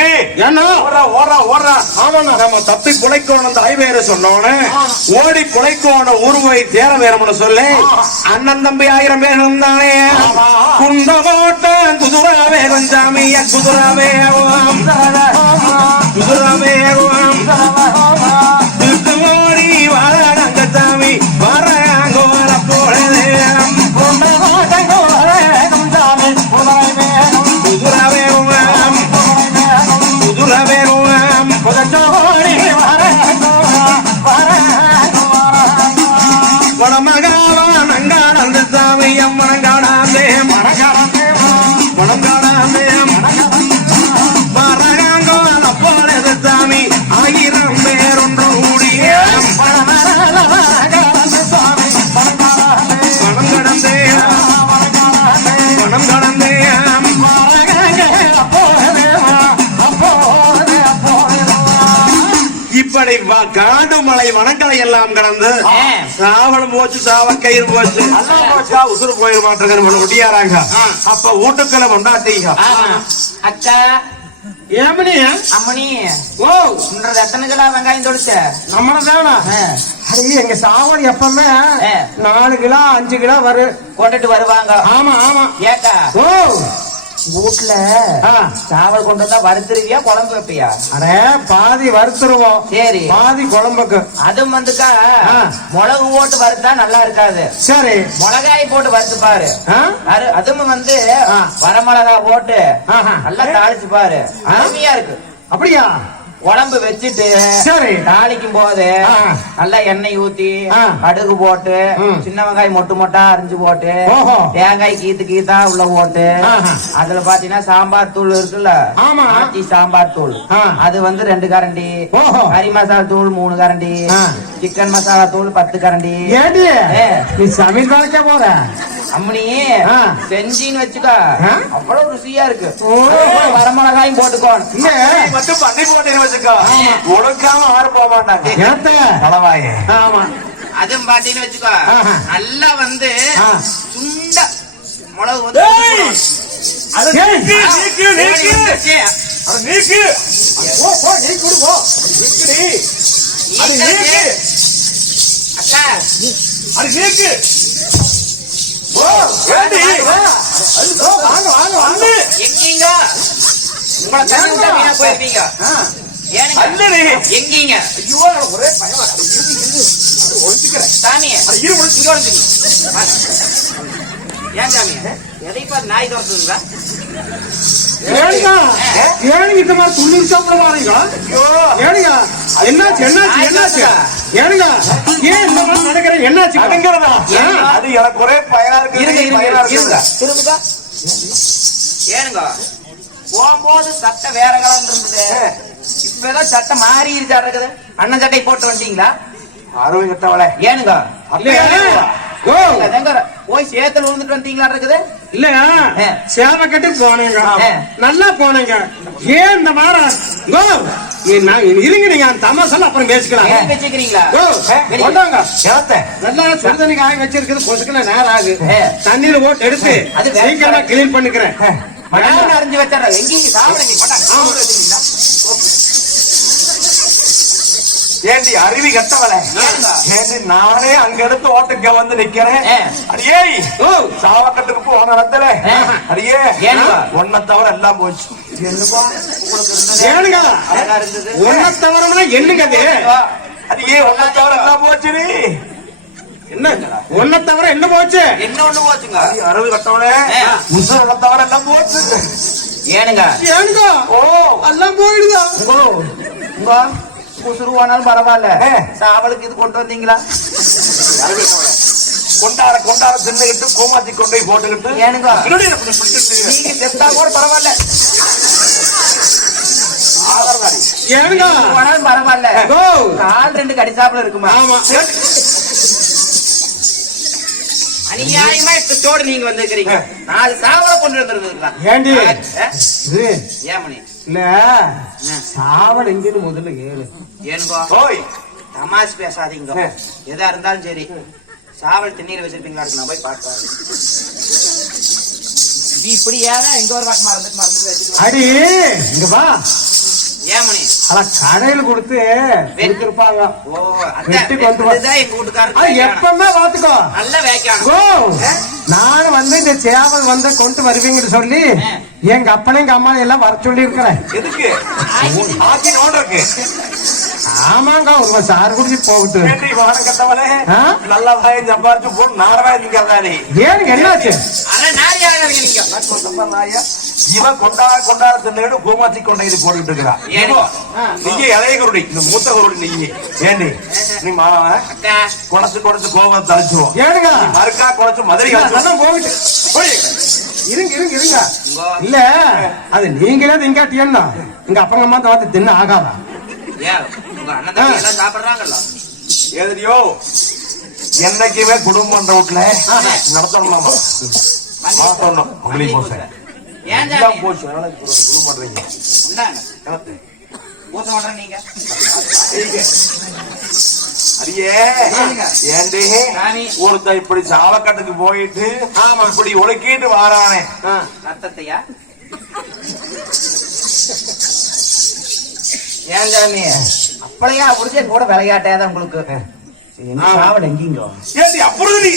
தம்பி என்ன? ஓடுறா ஓடுறா ஓடுறா. ஆமாண்ணா. நம்ம தப்பி பிழைக்கணும் அந்த ஐவேறு சொன்னோன்னு ஆ. ஓடி பிழைக்கணும் உருவை தேர வேறம்னு சொல்லி அண்ணன் தம்பி ஆயிரம் பேர் இருந்தானே. குண்ட கோட்ட குதிரை வேகம் சாமிய குதிரை வேகம் குதிரை வேகம் திருட்டு ஓடி வாழாங்க சாமி வர இப்படி காடு மலை வனங்களை எல்லாம் கடந்து சாவலம் போச்சு சாவக்கயிறு போச்சு. எல்லாம் போச்சா. உசுறு போயிட மாட்டேங்க ஒட்டியாராங்க அப்ப வீட்டுக்குள்ள கொண்டாட்டீங்க. அக்கா. ஏமனி? அம்மணி ஓ. உன்றது எத்தனை கிலோ வெங்காயம் தொடுத்த நம்மளதானா அடே எங்க சாவடி எப்பவுமே. நாலு கிலோ அஞ்சு கிலோ வரும் கொண்டுட்டு வருவாங்க. ஆமா ஆமா. ஏக்கா. ஓ. வீட்டுல. சாவல் கொண்டு வந்தா வறுத்துருவியா குழம்பு வைப்பியா அடே பாதி வறுத்துருவோம் சரி. பாதி குழம்புக்கு அதுவும் வந்துக்கா. மிளகு போட்டு வறுத்தா நல்லா இருக்காது சரி மிளகாய் போட்டு வறுத்து பாரு? அது- அதுவும் வந்து. வரமிளகா போட்டு. நல்லா தாளிச்சு பாரு அருமையா இருக்கு அப்படியா குழம்பு வச்சுட்டு சரி தாளிக்கும் போது. நல்லா எண்ணெய் ஊத்தி. கடுகு போட்டு. சின்ன வெங்காயம் மொட்டு மொட்டா அரிஞ்சு போட்டு. தேங்காய் கீத்து கீத்தா உள்ள போட்டு. அதுல பாத்தீங்கன்னா சாம்பார் தூள் இருக்குல்ல. ஆச்சி சாம்பார் தூள். அது வந்து ரெண்டு கரண்டி. கறி மசாலா தூள் மூணு கரண்டி. சிக்கன் மசாலா தூள் பத்து கரண்டி. நீ சமையல் போற அம்மனி. செஞ்சின்னு வச்சுக்கோ? அவ்வளவு ருசியா இருக்கு. வரமிளகாயும் போட்டுக்கோ மட்டும் பண்ணி போட்டேன்னு வச்சுக்கோ உடக்காம ஆறு போக மாட்டாங்க ஆமா அதுவும் பாத்தீங்கன்னு வச்சுக்கோ. நல்லா வந்து. சுண்ட மிளகு வந்து ஏய்! அது ஏய்! நீக்கு, நீக்கு, நீக்கு. வந்துருச்சு. அது நீக்கு. போ போ நீ குடு போ நீக்குடி. அது நீக்காது. நீக்கு. அக்கா அது நீக்கு. ஓ, ஏண்டி? ஓ, வாங்க வாங்க வாங்க. எங்கீங்க உங்களை தண்ணி அள்ளுடி. எங்கீங்க? ஐயோ, எனக்கு ஒரே பயமா. ஒழிச்சுக்கிறேன். சாமி அது இரு, ஒழிச்சு. ஏன் சாமி எதை பார்த்து நாய் துரத்துங்களா ஏனுங்க? ஏனுங்க இந்த மாதிரி துள்ளி சாப்பிட வாரீங்க ஐயோ. ஏனுங்க? என்னாச்சு என்னாச்சு என்னாச்சு? ஏனுங்க? ஏன் இந்த மாதிரி நடக்கிற என்னாச்சு? அது எனக்கு ஒரே பயனா இருக்கு பயனா இருக்கு திரும்புங்க. ஏனுங்க? போகும்போது சட்டை வேற கலந்து இருந்தது. இப்பதான் சட்டை மாறி இருக்கா இருக்குது? அண்ணன் சட்டை போட்டு வந்துட்டீங்களா? அறுவை கட்டவளே ஏனுங்க? போய் சேத்துல விழுந்துட்டு வந்துட்டீங்களா இருக்குது? இல்ல ஆ. சேவை கட்டி போனீங்க. நல்லா போனீங்க. ஏன் இந்த நான் இருங்க நீங்க அந்த தமாசெல்லாம் அப்புறம் பேசிக்கலாம். கிணத்த நல்லா சுடுதண்ணி காய வச்சிருக்குது கொசுக்குல நேரம் ஆகுது. ஆ. தண்ணியில போட்டு எடுத்து அது சீக்கிரமா கிளீன் பண்ணிக்கிறேன். அரைஞ்சு வச்சிடுறேன். எங்கேயும் சாப்பிடுங்க. ஏண்டி அருவி கட்டவளே? ஏனுங்க? ஏண்டி நானே அங்க எடுத்து ஓட்டுக்க வந்து நிக்கிறேன். அடியே! சாவக்கட்டுக்கு போன இடத்துல. ஆ. அடியே? ஒன்ன தவிர எல்லாம் போச்சு. ஒன்ன தவிரம்னா என்னங்க அது? அடியே ஒன்ன தவிர எல்லாம் போச்சு நீ. என்ன? ஒன்ன தவிர என்ன போச்சு? என்ன ஒண்ணு போச்சுங்க? ஆ. உசுர ஒன்ன தவிர எல்லாம் போச்சு. ஏனுங்க? ஏனுங்க ஓ. எல்லாம் போயிடுதா? உங்க உசுறு போனாலும் பரவாயில்ல. சாவலுக்கு இது கொண்டு வந்தீங்களா? கொண்டாட கொண்டாட தின்னுகிட்டு கோமாத்தி கொண்டு போய் போட்டுக்கிட்டு? நீங்க செத்தா கூட பரவாயில்ல. பரவாயில்ல. ஓ கால் ரெண்டு கடிசாப்புல இருக்குமா? ஆமா. அநியாயமா இஷ்டத்தோடு நீங்க வந்திருக்கிறீங்க. நாலு சாவலை கொண்டு வந்திருக்கலாம் ஏண்டி? ஏன் மணி? இல்ல சாவல் எங்கன்னு முதல்ல ஏனுங்கோ ஓய் தமாஷ் பேசாதீங்க. எதா இருந்தாலும் சரி. சாவல் தண்ணீர் வச்சிருப்பீங்களா நான் போய் பார்ப்பேன் இப்படியாதான் இங்க ஒரு பக்கம் மறந்துட்டு மறந்துட்டு அடி இங்க வா. ஏமணி கடையில கொடுத்து எடுத்திருப்பாங்க ஓ வெட்டி கொண்டு வா. அதுதான் எங்க வீட்டுக்காரர் அது வேக்கானம். எப்பவுமே பாத்துக்கோ நல்ல வேக்கானம் கோ நான் வந்து இந்த சேவல் வந்து கொண்டு வருவீங்கன்னு சொல்லி எங்க அப்பனையும் எங்க அம்மா எல்லாம் வர சொல்லி இருக்கிறேன் எதுக்கு ஆக்கி நோண்டருக்கு ஆமாங்க ஒரு சார் குடிச்சு? நல்லா வாயை சம்பாரிச்சு போ நாரவா நீங்க ஏனுங்க என்னாச்சு? ஆனா நாரி ஆகாதீங்க நீங்க இவன் கொண்டாட கொண்டாட தின்னு கோமாச்சி கொண்டை இது போட்டுட்டு இருக்கிறான்? நீங்க இளைய குருடி இந்த மூத்த குருடி நீங்க ஏண்டி? நீ அக்கா. குறைச்சு குறைச்சு கோபம் தளிச்சுவோம் ஏனுங்க? மறுக்கா குறைச்சு மதுரை. இருங்க இருங்க இருங்க. இல்ல அது நீங்களே திங்காட்டியன்னா எங்க அப்பங்க அம்மா பார்த்து தின்ன ஆகாதா? ஏன் உங்க அண்ணன் தம்பி எல்லாம் சாப்பிடுறாங்கல்ல? எதிரியோ என்னைக்குமே குடும்பம் வீட்டுல நடத்தணுமாமா மாத்தணும். உங்களுக்கு ஏன் போச்சு. அதனால குடும்பம் பண்றீங்க ஊத்த மாட்டேன் நீங்க. ஒருத்தன் இப்படி சாவக்கட்டுக்கு போயிட்டு ஆமா. இப்படி ஒழுக்கிட்டு வாரானே. ரத்தத்தையா? ஏன் சாமி? அப்படியா? புரிஞ்ச கூட விளையாட்டாதான் உங்களுக்கு. சாவல் எங்கீங்க? ஏண்டி அப்புறம் நீ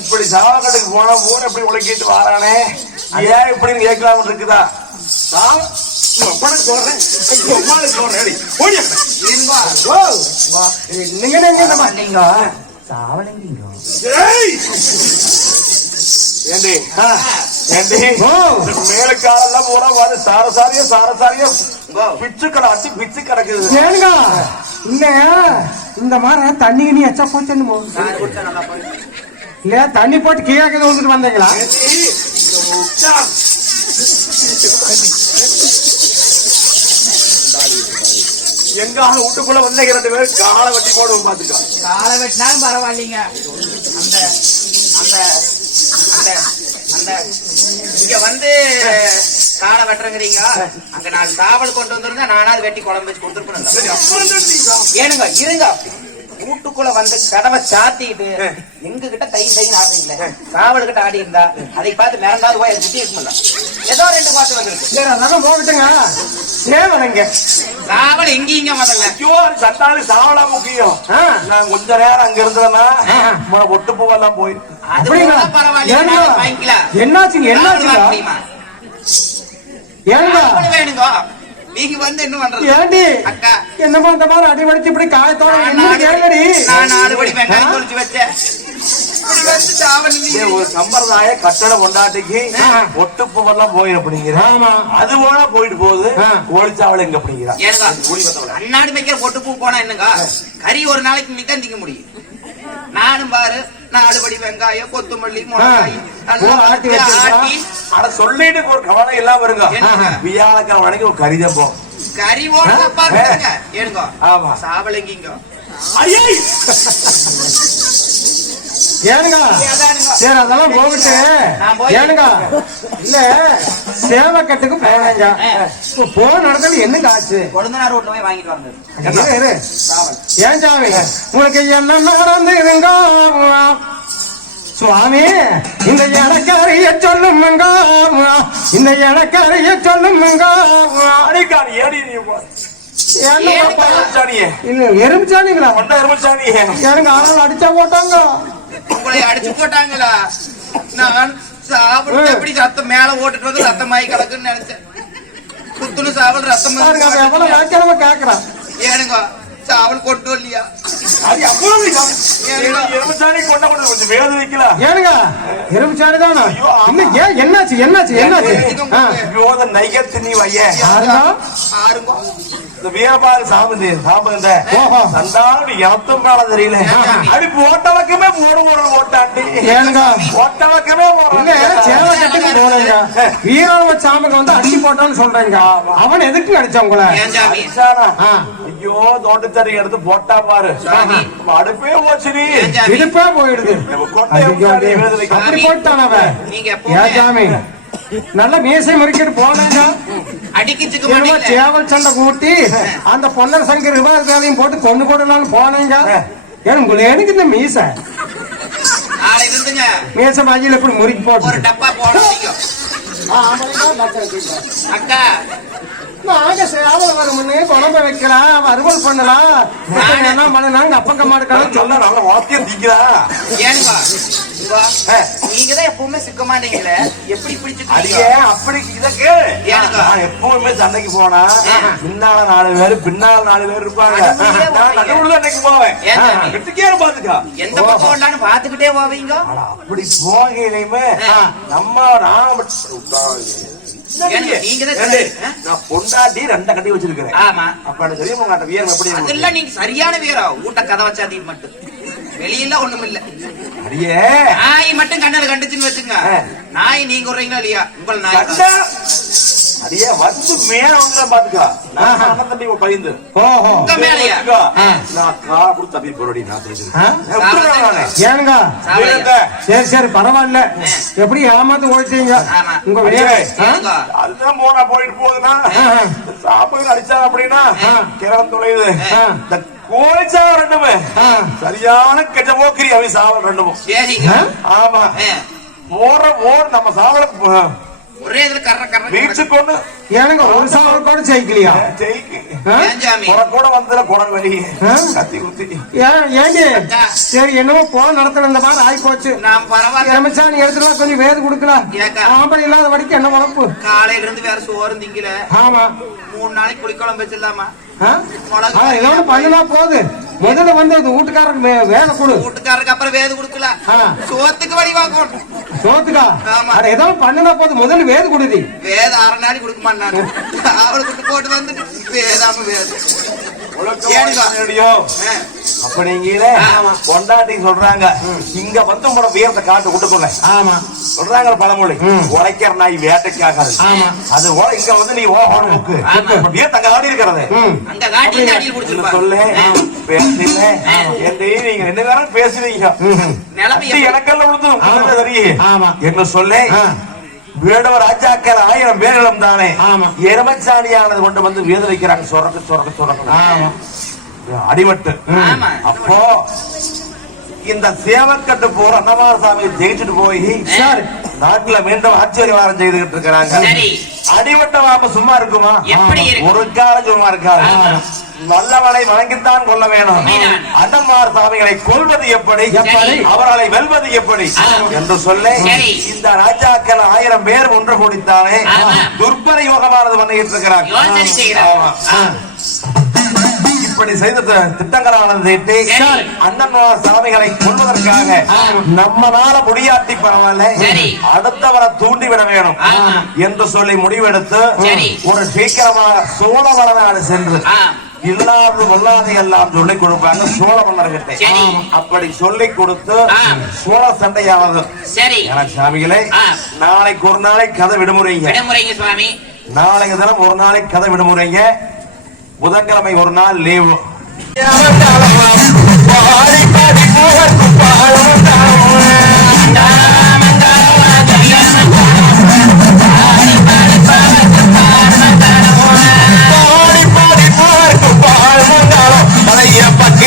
இப்படி சாவக்கட்டுக்கு போனா போன இப்படி உழைக்கிட்டு வாரானே? ஏன் இப்படின்னு கேட்கலாம்னு இருக்குதா? சாவ உங்க அப்பனுக்கு சொல்றேன் உங்க அம்மாவுக்கு சொல்றேன் ஏடி, ஓடி அங்க. இருங்கோ ஓ நீங்க நீங்க நீங்க சாவல் எங்கீங்க ஏய்! ஏண்டி? ஏண்டி? ஓ. மேலுக்காலெல்லாம் பூரா பாரு சார சாரியா சார சாரியா. பிச்சு கடை அடிச்சு பிச்சு கிடக்குது. ஏனுங்க இல்ல இந்த மாதிரி தண்ணி நீ எச்சா போச்சுன்னு நான் குடிச்சா நல்லா போய் இல்ல தண்ணி போட்டு கீழே வந்துட்டு வந்தீங்களா? முட்டா. எங்காக வீட்டுக்குள்ள வந்த ரெண்டு பேரும் காலை வெட்டி போடுவோம் பாத்துக்கா காலை வெட்டினாலும் பரவாயில்லைங்க. அந்த அந்த அந்த அந்த இங்க வந்து காலை வெட்டுறங்கிறீங்க. அங்க நாலு சாவல் கொண்டு வந்திருந்தா நானாவது வெட்டி குழம்பு வச்சு கொடுத்துருப்பேன் ஏனுங்க இருங்க. வீட்டுக்குள்ள வந்து கதவை சாத்திட்டு எங்க கிட்ட தை தைன்னு ஆடுறீங்களே? காவல் கிட்ட ஆடி இருந்தா அதை பார்த்து மிரண்டாவது போய் குட்டி இருக்குமில்ல ஏதோ ரெண்டு பாட்டு வந்திருக்கு. சரி அதெல்லாம் போகட்டுங்க சேவலைங்க காவல் எங்கீங்க முதல்ல? ஐயோ சட்டாளி சாவலா முக்கியம். நான் கொஞ்ச நேரம் அங்க இருந்தேன்னா ஒட்டு பூவெல்லாம் போய். என்னாச்சுங்க என்னாச்சுங்க? முடியுமா? நீங்க வந்து என்ன பண்றது? ஏண்டி? அக்கா. என்னமோ இந்த மாதிரி அடி வடிச்சு இப்படி காயத்தோட நான் என்ன கேளுடி. நான் நாலு படி வெங்காயம்? தொளிச்சு வச்சேன். ஒரு சம்பிரதாய கட்டட கொண்டாட்டிக்கு. ஒட்டு பூவெல்லாம் போய் அப்படிங்கிற ஆமா. அது போல போயிட்டு போகுது. ஆ. ஓடிச்சாவளை எங்க அப்படிங்கிறா ஏனுங்க, அன்னாடு வைக்கிற பொட்டு பூ போனா என்னங்க கறி ஒரு நாளைக்கு இன்னைக்கு தான் திங்க முடியும். நானும் பாரு நாலு படி வெங்காயம் கொத்தமல்லி ஆட்டி. அட சொல்லிட்டு ஒரு கவலை எல்லாம் வருங்க? வியாழக்கிழமை மணிக்கு ஒரு கறிதான் போ. கறி ஓட பாருங்க ஏனுங்க ஆமா. சாவலங்கிங்க. ஐயை! ஏனுங்க. சரி அதெல்லாம் போகட்டு. நான் போய்- ஏனுங்க இல்ல சேவை கட்டுக்கு போனேங்க இப்போ போன இடத்துல கொழுந்தனார் ரோட்ல போய் வாங்கிட்டு இரு. சாவல் ஏன் சாமி உங்களுக்கு என்ன நடந்துருங்க சுவாமி இந்த எனக்கறிய சொல்லுமுங்க இந்த எனக்கறிய சொல்லுமுங்க அடிக்காரி, ஏடி நீ போ. கொண்ட எருமைச்சாணியே. எனக்கு ஆனால் அடிச்சா போட்டாங்க. உங்களை அடிச்சு போட்டாங்களா? நான் சாப்பிட்டு எப்படி ரத்தம் மேல ஓட்டுட்டு வந்து ரத்தமாயி கிடக்குன்னு நினைச்சேன். குத்துன சாவல் ரத்தம் எவ்வளவு வேக்கிரமா கேக்குறான். ஏனுங்க சாவல் கொண்டு வரலையா அது எவ்வளவு கொண்ட கொண்டு கொஞ்சம் வேலை வைக்கலாம் ஏனுங்க எறும்புச்சானி தானா இன்னும் ஏன் என்னாச்சு என்னாச்சு என்னாச்சு. யோத நைகத்து நீ யாருங்க? ஆறுங்க. இந்த வீரபாக சாபந்த ஓஹோ. சந்தானோட இனத்தும் மேல தெரியல. அடி போட்ட பக்கமே போடு போட ஓட்டாண்டி ஏனுங்க. பக்கமே இல்ல சேவை கட்டுக்கு போனீங்க. வீராணவ சாமிக்கு வந்து அடிச்சு போட்டான்னு சொல்றீங்க. அவன் எதுக்கு அடிச்சான்? உங்களை. ஐயோ தோட்டத்தறி எடுத்து போட்டா பாரு. அடுப்பே சாமி? இடுப்பே போயிடுது. அப்படி அப்படி போட்டான் அவன். ஏன் சாமி? நல்ல மீசை முறுக்கிட்டு போனாங்க. மாட்டீங்களே சேவல் சண்டை கூட்டி அந்த பொன்னர் சங்கர் விவாதத்தையும் போட்டு கொண்டு போடலாம்னு போனீங்க. எனக்கு இந்த மீசை? மேச மாஜில இப்படி முறுக்கி ஒரு போட்டு டப்பா போடாதீங்க அக்கா நாங்க சேவல் வருமுன்னே குழம்பு வைக்கலாம் வறுவல் பண்ணலாம் என்ன பண்ணலாம் அப்பங்க மாடுக்கலாம் சொல்ல நல்ல வாக்கியம். நீங்க தான் எப்பவுமே சிக்க மாட்டீங்களே? எப்படி பிடிச்சிட்டு அடியே அப்படி? நான் எப்பவுமே சண்டைக்கு போனா பின்னால நாலு பேரு பின்னால நாலு பேர் இருப்பாங்க. அதுலயே நான் நடுவுல அன்னைக்கு போவேன். பாத்துக்கா எந்த பக்கம் பாத்துக்கிட்டே போவீங்க? அப்படி போகையிலுமே. நம்ம நான் நான் பொண்டாட்டி ரெண்ட கட்டி வச்சிருக்கிறேன். ஆமா. அப்ப எனக்கு தெரியும் உங்க வீரம் எப்படி இருக்கும்? அதெல்லாம் நீங்க சரியான வீரம் ஊட்ட கதை வச்சாதீங்க மட்டும். வெளியில ஒண்ணும் இல்ல அடியே. நாய் மட்டும் கண்ணல கண்டுச்சுன்னு வச்சுங்க. நாய் நீங்க விடுறீங்களா இல்லையா? உங்கள் நாய் அடியே வந்து மேல வந்து பாத்துக்கா. நான் அண்ணன் தம்பி பயந்து ஓஹோ மேலயா. நான் கொடுத்து தப்பி போறடி நான்? ஏனுங்க? சரி சரி பரவாயில்ல. எப்படி ஏமாத்து ஓடிட்டீங்க ஆமா. உங்க வேலை? அதுதான் போனா போயிட்டு போகுதுன்னா. சாப்பாடு அடிச்சா அப்படின்னா. கிழவன் தொலையுது. இந்த கோழிச்சாவ ரெண்டுமே. சரியான கெட்ட போக்கிரி அவன் சாவல் ரெண்டுமும் சரிங்க. ஆமா. ஓர ஓர் நம்ம சாவல ஒரே இதுல கர்ற கர்ற ஒண்ணு ஏனுங்க ஒரு சாவல் கூட ஜெயிக்கலையா? கூட வந்ததுல குடம் ஆ? கத்தி குத்தி. ஏன் ஏண்டி. சரி என்னமோ போன நடத்தல இந்த மாதிரி ஆகி போச்சு நான் பரவாயில்ல. எமச்சாணி எடுத்துலாம் கொஞ்சம் வேது கொடுக்கலாம். ஆம்பளை இல்லாத வரைக்கும் என்ன வளர்ப்பு? காலையில இருந்து வேற சோறு திங்கல. ஆமா. மூணு நாளைக்கு புளிக்குழம்பு வச்சிடலாமா? ஒண்ணு பண்ணுனா போகுது முதல்ல வந்து அது வீட்டுக்காரருக்கு வேலை கொடு. வீட்டுக்காரருக்கு அப்புறம் வேது கொடுக்கல. சோத்துக்கு வடிவாக்கணும் சோத்துக்கா? ஆமா. அட ஏதோ பண்ணுனா போதும் முதல்ல வேது கொடுதி வேத அரை நாளைக்கு கொடுக்க மாட்டாங்க அவளுக்கு போட்டு வந்துட்டு வேதாம வேது. ஆமா. பொண்டாட்டி சொல்றாங்க. இங்க வந்து உங்களோட வீரத்தை காட்டு கொடுக்கல ஆமா. சொல்றாங்க பழமொழி. உழைக்கிற நாய் வேட்டைக்காகாது. ஆமா. அது ஓ இங்க வந்து நீ. இப்ப வீரத்தை அங்க ஆடி இருக்கிறது. சொல்லு பேசுறீங்க. நீங்க ரெண்டு பேரும் பேசுறீங்க? எனக்கெல்லாம் விழுந்து ஆமா. உங்களுக்கு தெரியும். ஆமா. என்று சொல்லு. வேடவர் ராஜாக்கள் ஆயிரம் பேர்களும் தானே. எருமச்சாணியானது கொண்டு வந்து வேத வைக்கிறாங்க சொரக்கு சொரக்கு சொரக்கு அடிமட்டு அப்போ இந்த சேவக்கட்டு போற அன்னமார சாமி ஜெயிச்சுட்டு போய் நாட்டுல மீண்டும் ஆச்சரியவாரம் செய்துகிட்டு இருக்கிறாங்க. சரி. அடிமட்ட வாப்ப சும்மா இருக்குமா? ஒரு காலம் சும்மா இருக்காது. நல்லவனை வணங்கித்தான் கொள்ள வேணும். அண்ணன்மார் சாமிகளை கொள்வது எப்படி எப்படி? அவர்களை வெல்வது எப்படி. என்று சொல்ல. இந்த ராஜாக்கள் ஆயிரம் பேர் ஒன்று கூடித்தானே. துர்பர யோகமானது பண்ணிட்டு. ஆமா. ஆ. இப்படி செய்த திட்டங்களானது தீட்டி. அண்ணன்மார் சாமிகளை கொள்வதற்காக நம்மளால முடியாட்டி பரவாயில்ல. அடுத்தவரை தூண்டிவிட வேணும். என்று சொல்லி முடிவெடுத்து. ஒரு சீக்கிரமாக சோழ வளநாடு சென்று. இல்லாத வல்லாதை எல்லாம் சொல்லி கொடுப்பாங்க சோழ மன்னர்கிட்ட. சரி. அப்படி சொல்லி கொடுத்து. சோழ சண்டையாவது. சரி. எனக்கு சாமிகளே. நாளைக்கு ஒரு நாளைக்கு கதை விடுமுறைங்க. விடுமுறைங்க சுவாமி. நாளைக்கு தினம் ஒரு நாளைக்கு கதை விடுமுறைங்க. புதன்கிழமை ஒரு நாள் லீவு. சாமி என்று Mira pa'